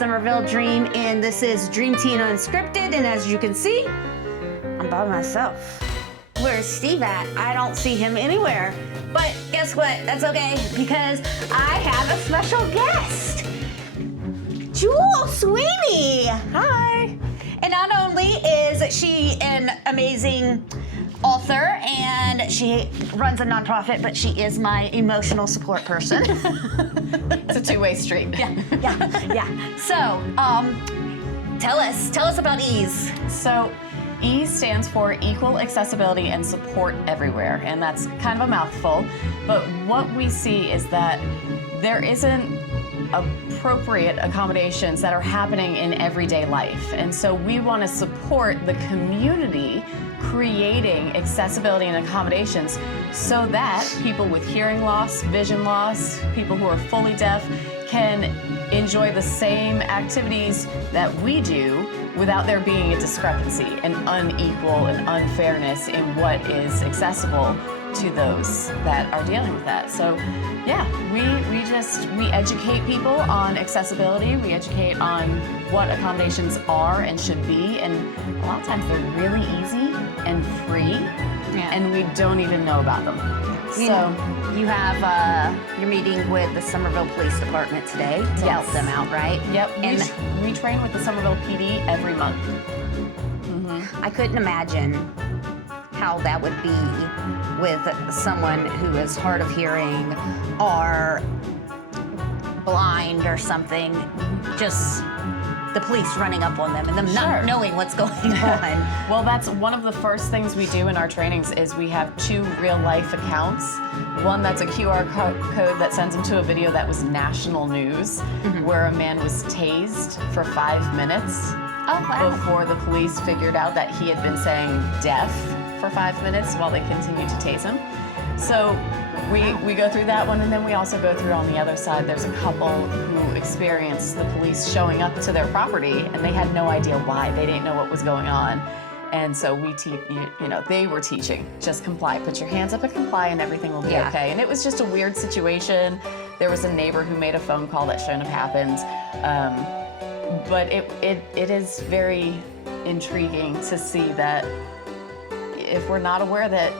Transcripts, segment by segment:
Summerville Dream, and this is Dream Teen Unscripted, and as you can see, I'm by myself. Where's Steve at? I don't see him anywhere. But guess what? That's okay, because I have a special guest. Jewel Sweeney. Hi. And not only is she an amazing author and she runs a nonprofit, but she is my emotional support person. It's a two-way street. Yeah. So, tell us about EASE. So, EASE stands for Equal Accessibility and Support Everywhere, and that's kind of a mouthful, but what we see is that there isn't appropriate accommodations that are happening in everyday life, and so we want to support the community creating accessibility and accommodations so that people with hearing loss, vision loss, people who are fully deaf can enjoy the same activities that we do without there being a discrepancy, an unequal and unfairness in what is accessible to those that are dealing with that. So yeah, we educate people on accessibility, we educate on what accommodations are and should be, and a lot of times they're really easy and free, and we don't even know about them. You have your meeting with the Summerville Police Department today to help them out, right? Yep, and we train with the Summerville PD every month. I couldn't imagine how that would be with someone who is hard of hearing or blind or something, just the police running up on them and them not knowing what's going on. Well, that's one of the first things we do in our trainings is we have 2 real-life accounts. One that's a QR code that sends them to a video that was national news, where a man was tased for 5 minutes before the police figured out that he had been saying deaf for 5 minutes while they continued to tase him. So we go through that one, and then we also go through on the other side. There's a couple who experienced the police showing up to their property, and they had no idea why. They didn't know what was going on. And so we they were teaching, just comply. Put your hands up and comply, and everything will be okay. And it was just a weird situation. There was a neighbor who made a phone call that shouldn't have happened. But it is very intriguing to see that if we're not aware that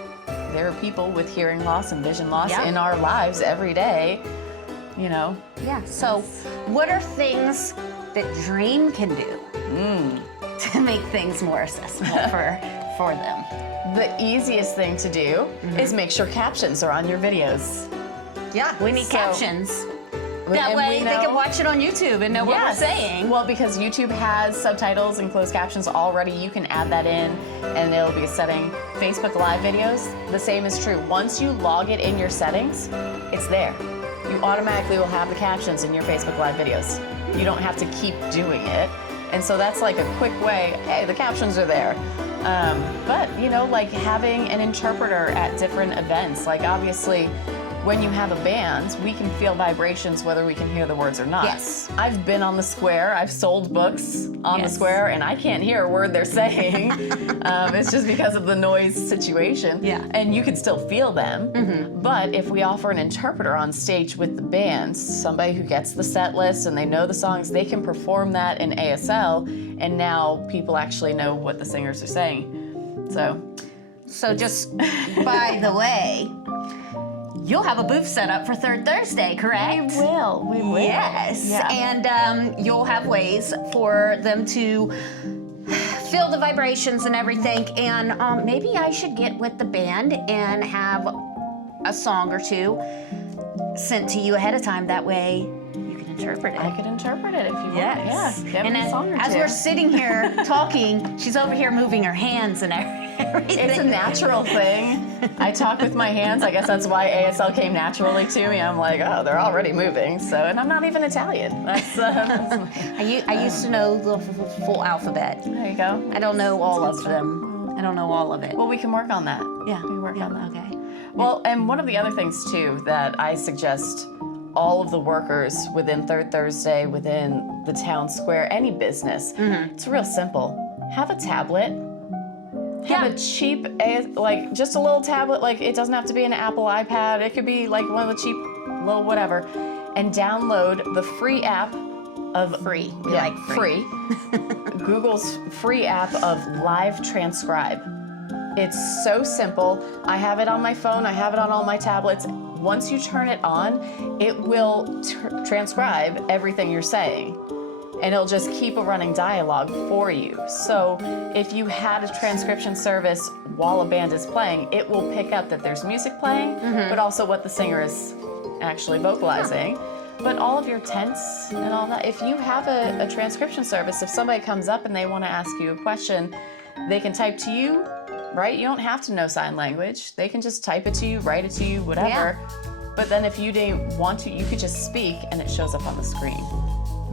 there are people with hearing loss and vision loss in our lives every day, Yeah, so what are things that Dream can do to make things more accessible for them? The easiest thing to do is make sure captions are on your videos. Yeah, we need captions. That way they can watch it on YouTube and know what we're saying. Well, because YouTube has subtitles and closed captions already, you can add that in and it'll be a setting. Facebook Live videos, the same is true. Once you log it in your settings, it's there. You automatically will have the captions in your Facebook Live videos. You don't have to keep doing it. And so that's like a quick way, hey, the captions are there. But, like having an interpreter at different events, like obviously, when you have a band, we can feel vibrations whether we can hear the words or not. Yes. I've been on the square, I've sold books on the square, and I can't hear a word they're saying. It's just because of the noise situation. Yeah. And you can still feel them. But if we offer an interpreter on stage with the band, somebody who gets the set list and they know the songs, they can perform that in ASL, and now people actually know what the singers are saying. So just by the way, you'll have a booth set up for Third Thursday, correct? We will. Yes, Yeah. and you'll have ways for them to feel the vibrations and everything, and maybe I should get with the band and have a song or 2 sent to you ahead of time. That way you can interpret it. I could interpret it if you want. Yes. Yeah. And as we're sitting here talking, she's over here moving her hands and everything. It's a natural thing. I talk with my hands. I guess that's why ASL came naturally to me. I'm like, oh, they're already moving. And I'm not even Italian. That's I used to know the full alphabet. There you go. I don't know all of them. I don't know all of it. Well, we can work on that. Yeah. We can work on that. Okay. Well, and one of the other things too that I suggest all of the workers within Third Thursday, within the town square, any business, it's real simple. Have a tablet. Have a cheap, just a little tablet. Like, it doesn't have to be an Apple iPad. It could be like one of the cheap little whatever. And download the free app of Free. We like free. Google's free app of Live Transcribe. It's so simple. I have it on my phone. I have it on all my tablets. Once you turn it on, it will transcribe everything you're saying. And it'll just keep a running dialogue for you. So if you had a transcription service while a band is playing, it will pick up that there's music playing, but also what the singer is actually vocalizing. But all of your tense and all that, if you have a transcription service, if somebody comes up and they want to ask you a question, they can type to you, right? You don't have to know sign language. They can just type it to you, write it to you, whatever. But then if you didn't want to, you could just speak and it shows up on the screen.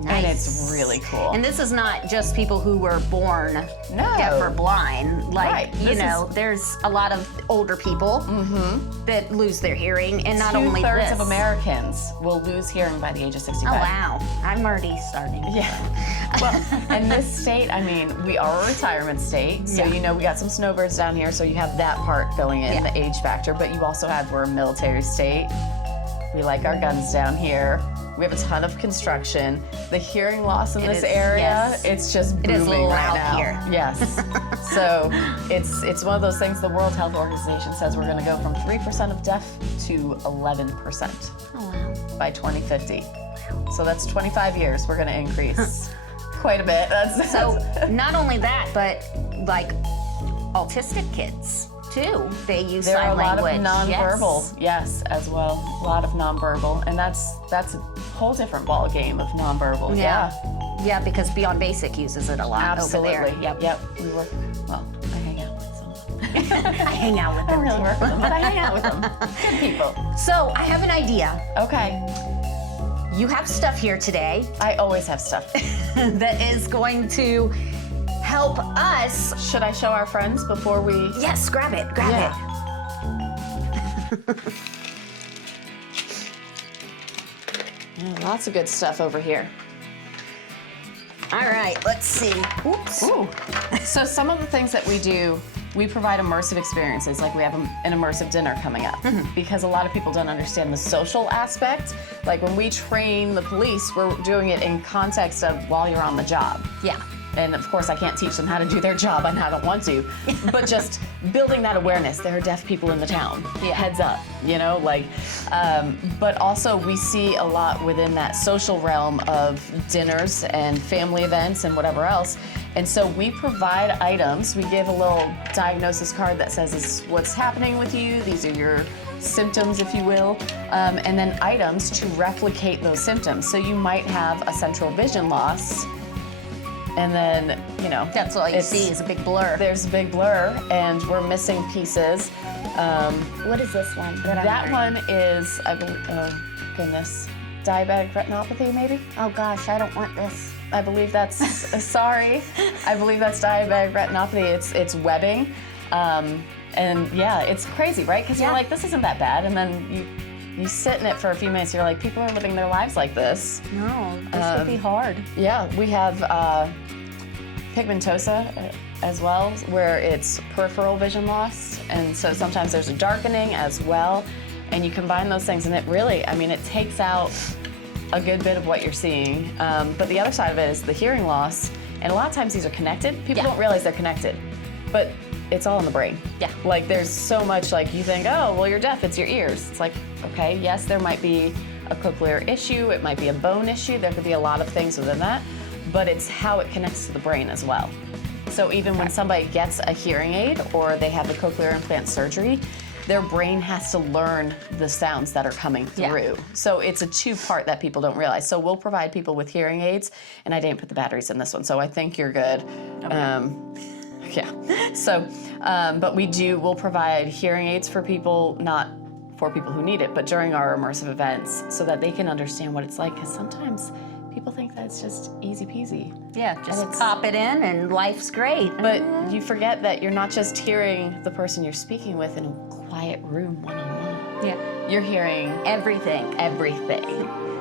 Nice. And it's really cool. And this is not just people who were born deaf or blind. Like, you know, there's a lot of older people that lose their hearing, and not only this. 2/3 of Americans will lose hearing by the age of 65. Oh, wow. I'm already starting. Yeah. Well, and this state, I mean, we are a retirement state, so you know we got some snowbirds down here, so you have that part filling in the age factor, but you also have, we're a military state. We like our guns down here. We have a ton of construction. The hearing loss in this area, it's just booming it is loud right now. here. Yes. So it's one of those things the World Health Organization says we're going to go from 3% of deaf to 11% by 2050. So that's 25 years we're going to increase quite a bit. So not only that, but like autistic kids too. They use sign language. There are a lot of nonverbal, yes, as well. A lot of nonverbal, and that's a whole different ball game of nonverbal. Yeah, because Beyond Basic uses it a lot over there. Yep. We work. Well, I hang out with some. I hang out with them. I don't really work with them, but I hang out with them. Good people. So I have an idea. Okay. You have stuff here today. I always have stuff that is going to help us. Should I show our friends before we? Yes, grab it. Lots of good stuff over here. All right, let's see. Oops. Ooh. So some of the things that we do, we provide immersive experiences, like we have an immersive dinner coming up, because a lot of people don't understand the social aspect. Like when we train the police, we're doing it in context of while you're on the job. Yeah. And of course, I can't teach them how to do their job, and I don't want to. But just building that awareness, there are deaf people in the town. Heads up, you know, like. But also, we see a lot within that social realm of dinners and family events and whatever else. And so we provide items. We give a little diagnosis card that says this is what's happening with you. These are your symptoms, if you will, and then items to replicate those symptoms. So you might have a central vision loss. And then, you know, that's all you see is a big blur. There's a big blur, and we're missing pieces. What is this one? That one is, I believe, oh goodness, diabetic retinopathy, maybe? Oh gosh, I don't want this. I believe that's, sorry. I believe that's diabetic retinopathy. It's webbing. And yeah, it's crazy, right? Because you're like, this isn't that bad. And then you sit in it for a few minutes, you're like, people are living their lives like this. No, this would be hard. Yeah, we have pigmentosa as well, where it's peripheral vision loss. And so sometimes there's a darkening as well. And you combine those things, and it really, I mean, it takes out a good bit of what you're seeing. But the other side of it is the hearing loss. And a lot of times these are connected. People don't realize they're connected. But it's all in the brain. Yeah. Like there's so much, like you think, oh, well, you're deaf, it's your ears. It's like, okay, yes, there might be a cochlear issue, it might be a bone issue, there could be a lot of things within that, but it's how it connects to the brain as well. So even when somebody gets a hearing aid or they have a cochlear implant surgery, their brain has to learn the sounds that are coming through. So it's a two-part that people don't realize. So we'll provide people with hearing aids, and I didn't put the batteries in this one, so I think you're good. Okay. Yeah. So, but we'll provide hearing aids for people, not for people who need it, but during our immersive events so that they can understand what it's like. Because sometimes people think that it's just easy peasy. Yeah, just pop it in and life's great. But you forget that you're not just hearing the person you're speaking with in a quiet room one-on-one. Yeah. You're hearing everything.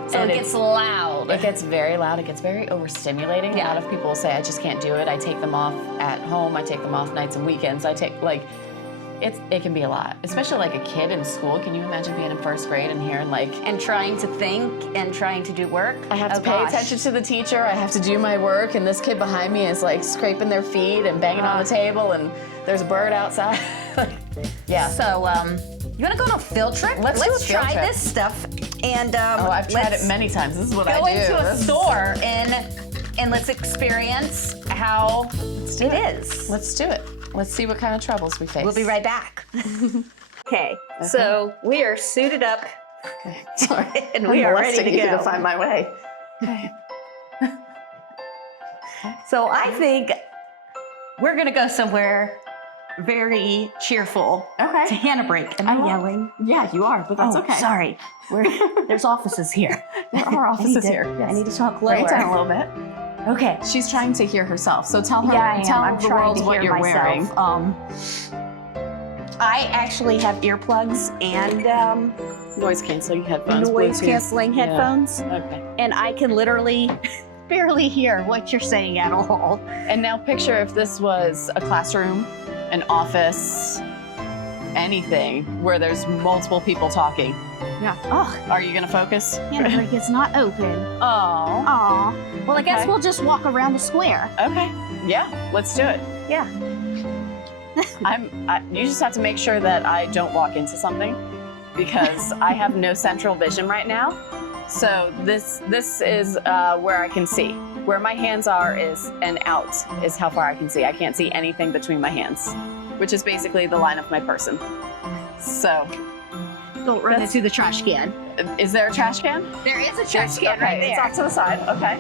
So it gets loud. It gets very loud. It gets very overstimulating. Yeah. A lot of people say, I just can't do it. I take them off at home. I take them off nights and weekends. it can be a lot, especially like a kid in school. Can you imagine being in first grade and hearing like, And trying to think and trying to do work. I have to pay attention to the teacher, I have to do my work, and this kid behind me is like scraping their feet and banging on the table, and there's a bird outside. Yeah. So, you wanna go on a field trip? Let's do a field try trip. this stuff. And Oh, I've tried it many times. This is what I do. Go into a This is- store and let's experience how it is. Let's do it. Let's see what kind of troubles we face. We'll be right back. Okay, so we are suited up Okay. Sorry. and we are ready to you go. to find my way. So I think we're gonna go somewhere very cheerful Okay. to Hannah break. Am I yelling? Yeah, you are, but that's Oh, okay. sorry. There's offices here. There are offices here. I need to talk lower. Bring it down a little bit. Okay. She's trying to hear herself, so tell her. Yeah, I am. Tell I'm the trying world to what hear you're wearing. myself. I actually have earplugs and Noise canceling headphones. noise Bluetooth. canceling Yeah. headphones, Okay. and I can literally barely hear what you're saying at all. And now picture if this was a classroom, an office, anything where there's multiple people talking. Yeah. Oh, Are you gonna focus? Hannah break is not open. Oh. Aw. Well, I guess Okay. we'll just walk around the square. Okay. Yeah. Let's do it. Yeah. You just have to make sure that I don't walk into something because I have no central vision right now. So this is where I can see. Where my hands are is and out is how far I can see. I can't see anything between my hands, which is basically the line of my person. So, Don't run into the trash can. is there a trash can? There is a trash can Okay, right it's there. off to the side. Okay.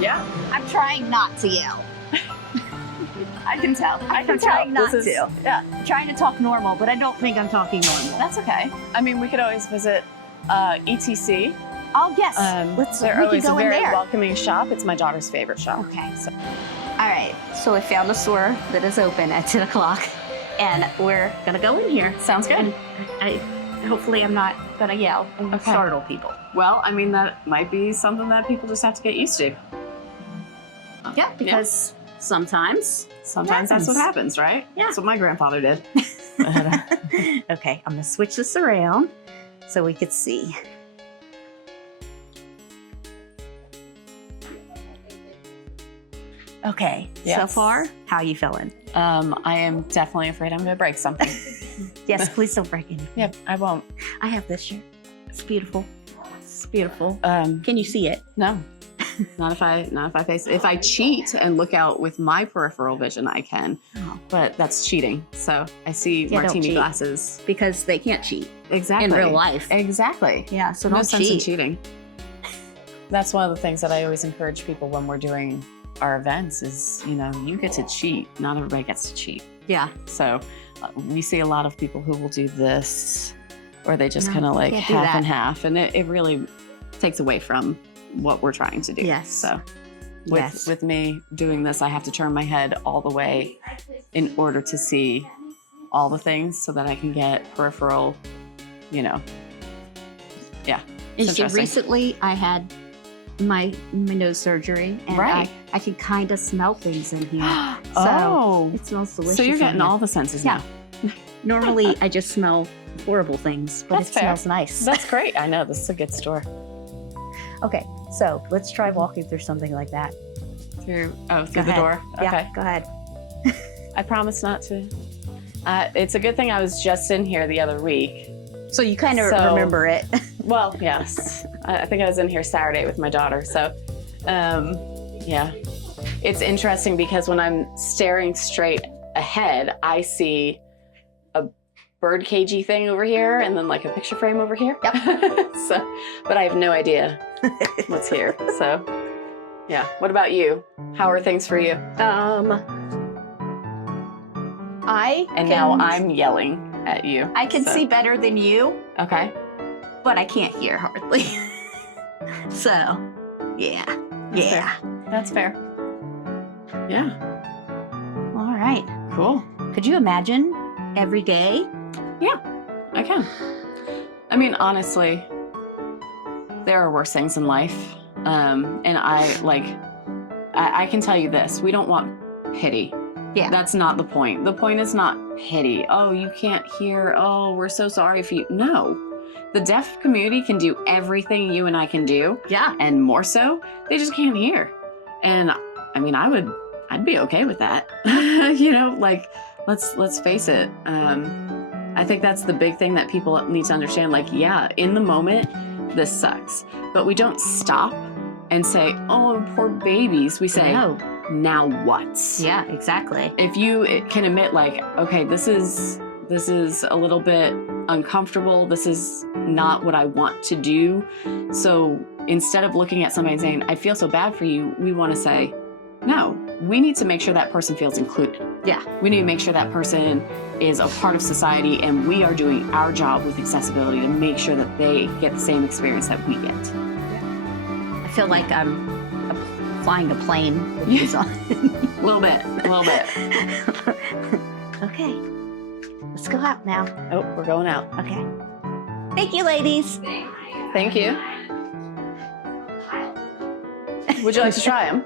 Yeah, I'm trying not to yell. I can tell. I can I'm tell. trying not This is- to. Yeah, I'm trying to talk normal, but I don't think I'm talking normal. that's okay. I mean, we could always visit ETC. Oh yes. They're we can always a go in very there. welcoming shop. It's my daughter's favorite shop. Okay. So, All right. So I found a store that is open at 10 o'clock, and we're gonna go in here. sounds good. Hopefully, I'm not gonna yell and Okay. startle people. Well, I mean, that might be something that people just have to get used to. Yeah, because sometimes. Sometimes that's what happens, right? Yeah. That's what my grandfather did. Okay, I'm gonna switch this around so we could see. Okay, so Yes. far, how you feeling? I am definitely afraid I'm going to break something. Yes, please don't break any. Yeah, I won't. I have this shirt. It's beautiful. It's beautiful. Um, Can you see it? no, not if I face. If I cheat and look out with my peripheral vision, I can. Oh. But that's cheating. So I see Yeah, don't martini cheat. glasses. Because they can't cheat Exactly. in real life. Exactly. Yeah, so No don't sense in cheat. cheating. That's one of the things that I always encourage people when we're doing our events is, you get to cheat. Not everybody gets to cheat. Yeah. So we see a lot of people who will do this, or they just No, kind of like can't do half that. and half, and it really takes away from what we're trying to do. Yes. So Yes. with me doing this, I have to turn my head all the way in order to see all the things so that I can get peripheral, yeah. And It's see, interesting. recently I had my nose surgery, and Right. I can kind of smell things in here. So Oh, it smells delicious. so you're in getting here. all the senses Yeah. now. Normally, I just smell horrible things, but That's it fair. smells nice. That's great. I know, this is a good store. Okay, so let's try walking through something like that. Through Go the ahead. door? Yeah, Okay. go ahead. I promise not to. It's a good thing I was just in here the other week. So you kind of So- remember it. Well, yes. I think I was in here Saturday with my daughter. So, yeah. It's interesting because when I'm staring straight ahead, I see a bird cagey thing over here and then like a picture frame over here. Yep. But I have no idea what's here. So, yeah. What about you? How are things for you? And now I'm yelling at you. I can so- see better than you, Okay. but I can't hear hardly. So, yeah. Yeah. That's fair. Yeah. All right. Cool. Could you imagine every day? I can. I mean, honestly, there are worse things in life. And I can tell you this, we don't want pity. Yeah. That's not the point. The point is not pity. Oh, you can't hear. Oh, we're so sorry for you. No. The deaf community can do everything you and I can do. Yeah. And more so, they just can't hear. And I mean, I'd be okay with that. You know, like, let's face it. I think that's the big thing that people need to understand. Like, yeah, in the moment, this sucks. But we don't stop and say, oh, poor babies. We say, No. now what? Yeah, exactly. If you can admit, like, okay, this is a little bit uncomfortable. This is not what I want to do. So instead of looking at somebody and saying, I feel so bad for you, we want to say, no, we need to make sure that person feels included. Yeah. We need to make sure that person is a part of society, and we are doing our job with accessibility to make sure that they get the same experience that we get. I feel like I'm flying a plane with these on. A little bit. Okay. Let's go out now. Oh, we're going out. Okay. Thank you, ladies. Thank you. Would you like to try them?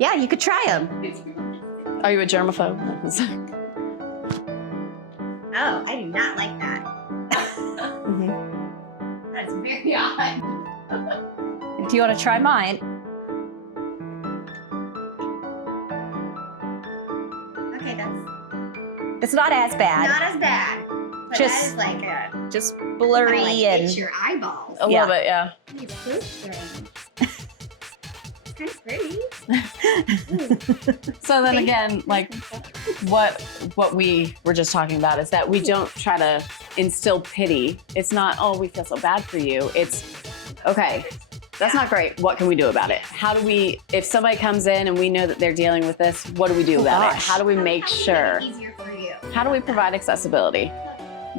Yeah, you could try them. Are you a germaphobe? Oh, I do not like that. That's very odd. Do you want to try mine? Okay, It's not as bad. not as bad. But Just- that is like a, Just I blurry like and itch your eyeballs. A Yeah. little bit, yeah. These fruit things. It's kind of pretty. So then again, like what we were just talking about is that we don't try to instill pity. It's not, oh, we feel so bad for you. It's, okay, that's not great. What can we do about it? How do we, if somebody comes in and we know that they're dealing with this, what do we do about it? gosh. How do we make How do we sure? make it easier for you? How do we provide accessibility?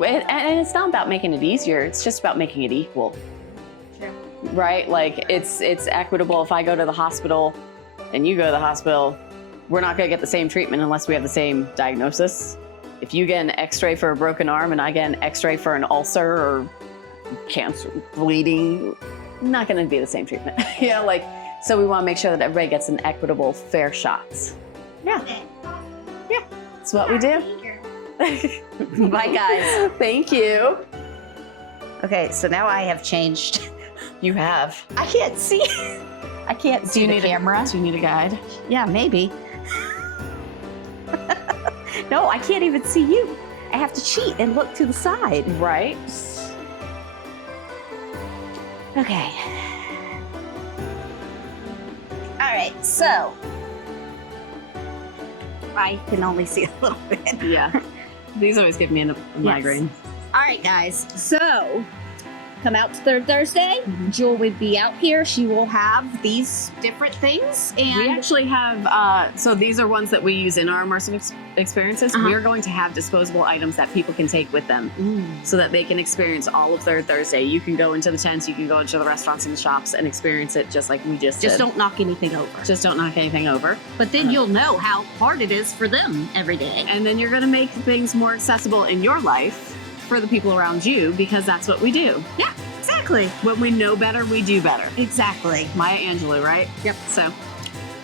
And it's not about making it easier. It's just about making it equal. True. Right? Like it's equitable. If I go to the hospital and you go to the hospital, we're not going to get the same treatment unless we have the same diagnosis. If you get an x-ray for a broken arm and I get an x-ray for an ulcer or cancer, bleeding, not going to be the same treatment. You know, like, so we want to make sure that everybody gets an equitable, fair shots. Yeah, that's what we do. Bye, guys. Thank you. Okay, so now I have changed. You have. I can't see. I can't see the camera. Do you need a guide? Yeah, maybe. No, I can't even see you. I have to cheat and look to the side. Right. Okay. All right, so I can only see a little bit. Yeah. These always give me a migraine. All right, guys. So come out to Third Thursday. Jewel will be out here. She will have these different things. And We actually have, so these are ones that we use in our immersive experiences. Uh-huh. We are going to have disposable items that people can take with them so that they can experience all of Third Thursday. You can go into the tents, you can go into the restaurants and the shops and experience it just like we just did. don't knock anything over. Just don't knock anything over. But then you'll know how hard it is for them every day. And then you're going to make things more accessible in your life for the people around you because that's what we do. Yeah, exactly. When we know better, we do better. Exactly. Maya Angelou, right? Yep. So,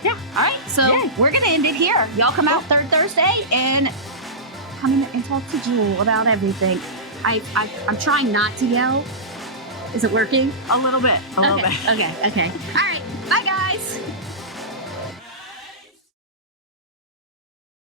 Yeah. All right. So Yay. we're gonna end it here. Y'all come out Third Thursday and come in and talk to Jewel about everything. I'm trying not to yell. Is it working? a little bit. Okay. Okay. All right. Bye, guys.